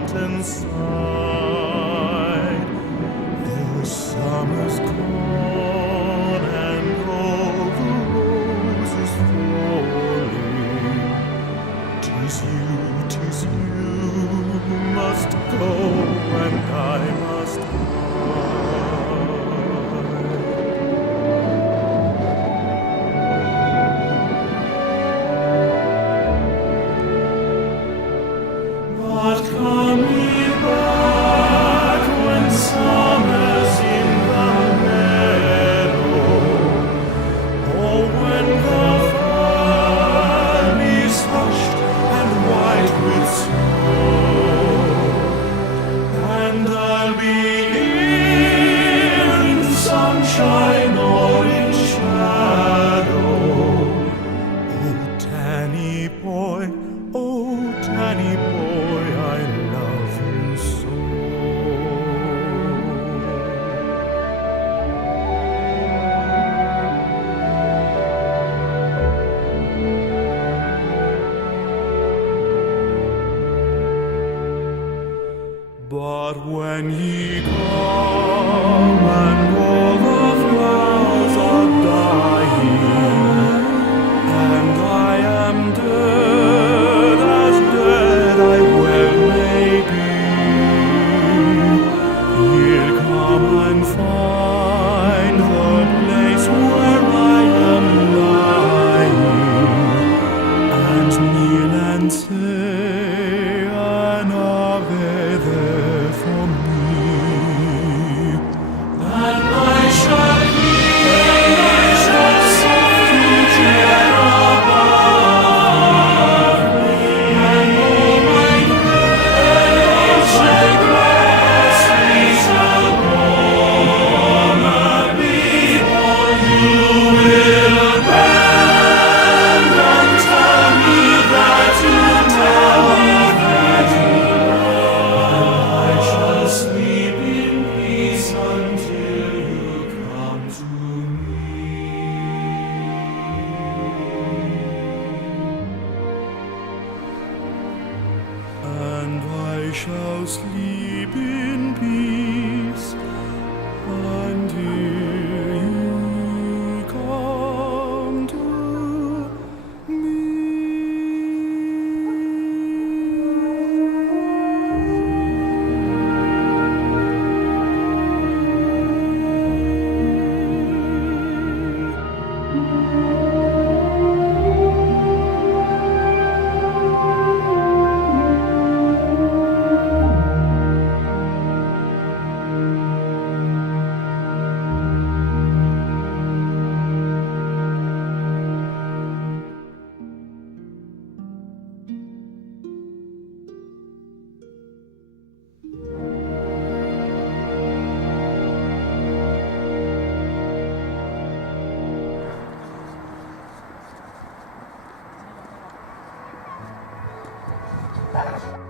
mountainside. The summer's gone and all the roses falling. 'Tis you must go and I must But come ye back when summer's in the meadow, or when the valley's hushed and white with snow, and I'll be here in sunshine or in shadow. Oh, Danny boy, I love you so. But when ye come and all the flowers are dying, and I am dead as dead I well may be, ye'll come and find the place where I am lying, and kneel and say an Ave there for me. And I shall softly tread above me, and all my days shall gracefully shall honor me. For you will bend and tell me that you love, and I shall sleep in peace until you come to me. And I shall sleep in peace until you come to me. Bye.